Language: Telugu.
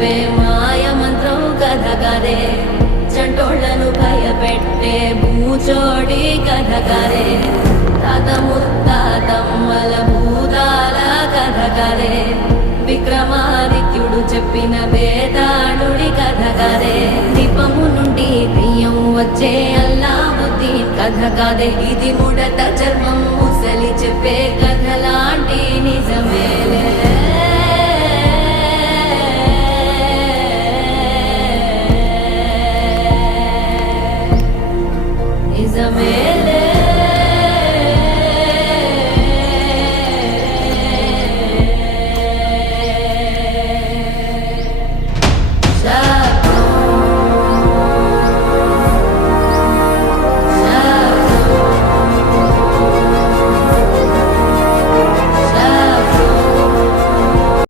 చెప్పే మాయ మంత్రం కథ కదే, చంటోళ్లను భయపెట్టే భూచోడి కథ కదే, తాత ముత్తాతమ్మల భూతాల కథ కదే, విక్రమాదిత్యుడు చెప్పిన వేదాళుడి కథ కదే, దీపము నుండి దెయ్యం వచ్చే అల్లావుద్దీన్ కథ కదే, ఇది ముడత చర్మం ముసలి చెప్పే కథలాంటి నిజమేలే.